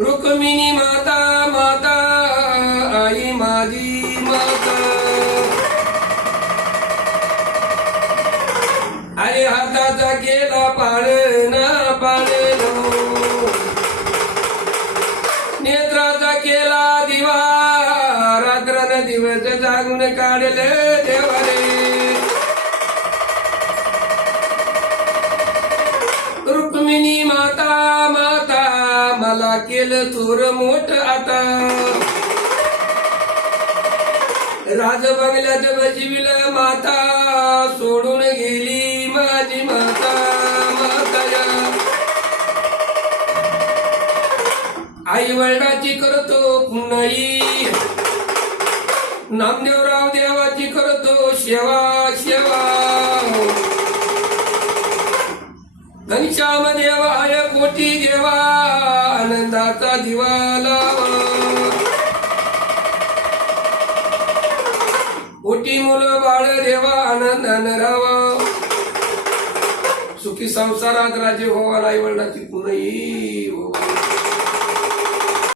रुक्मिणी माता माता आई माझी माता अरे हाताचा केला पाळणा पाळणो नेत्राचा केला दिवा रात्र दिवस जागून काढले देवारे रुक्मिणी माता माता मला केलं थोर मोठ आता राज बंगल्यात बसविलं माता सोडून गेली माझी माता माताया आई वडिलाची करतो पुन्हाई नामदेवराव देवाची करतो सेवा सेवा घनश्याम देवाय कोटी देवा आनंदाचा दिवा लावा कोटी मुलं बाळ देवा आनंदानं राहावा सुखी संसारात राजे व्हावा आई वडिलाची पुन्हा